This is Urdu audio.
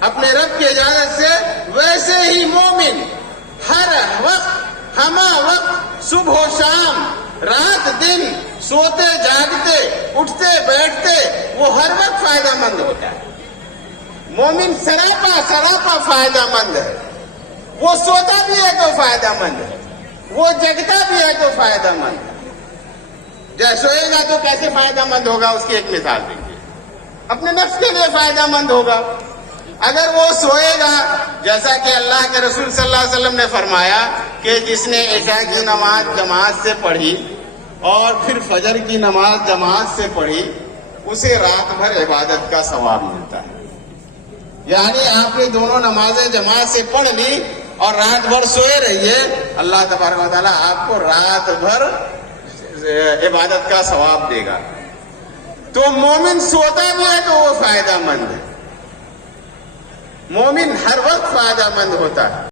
اپنے رب کی اجازت سے، ویسے ہی مومن ہر وقت، ہمہ وقت، صبح و شام، رات دن، سوتے جاگتے، اٹھتے بیٹھتے، وہ ہر وقت فائدہ مند ہوتا ہے۔ مومن سراپا فائدہ مند ہے۔ وہ سوتا بھی ہے تو فائدہ مند ہے، وہ جگتا بھی ہے تو فائدہ مند ہے۔ جب سوئے گا تو کیسے فائدہ مند ہوگا، اس کی ایک مثال دیجیے۔ اپنے نفس کے لیے فائدہ مند ہوگا۔ اگر وہ سوئے گا، جیسا کہ اللہ کے رسول صلی اللہ علیہ وسلم نے فرمایا کہ جس نے عشاء کی نماز جماعت سے پڑھی اور پھر فجر کی نماز جماعت سے پڑھی، اسے رات بھر عبادت کا ثواب ملتا ہے۔ یعنی آپ نے دونوں نمازیں جماعت سے پڑھ لی اور رات بھر سوئے رہیے، اللہ تبارک و تعالیٰ آپ کو رات بھر عبادت کا ثواب دے گا۔ تو مومن سوتا بھی ہے تو وہ فائدہ مند ہے۔ مومن ہر وقت فائدہ مند ہوتا ہے۔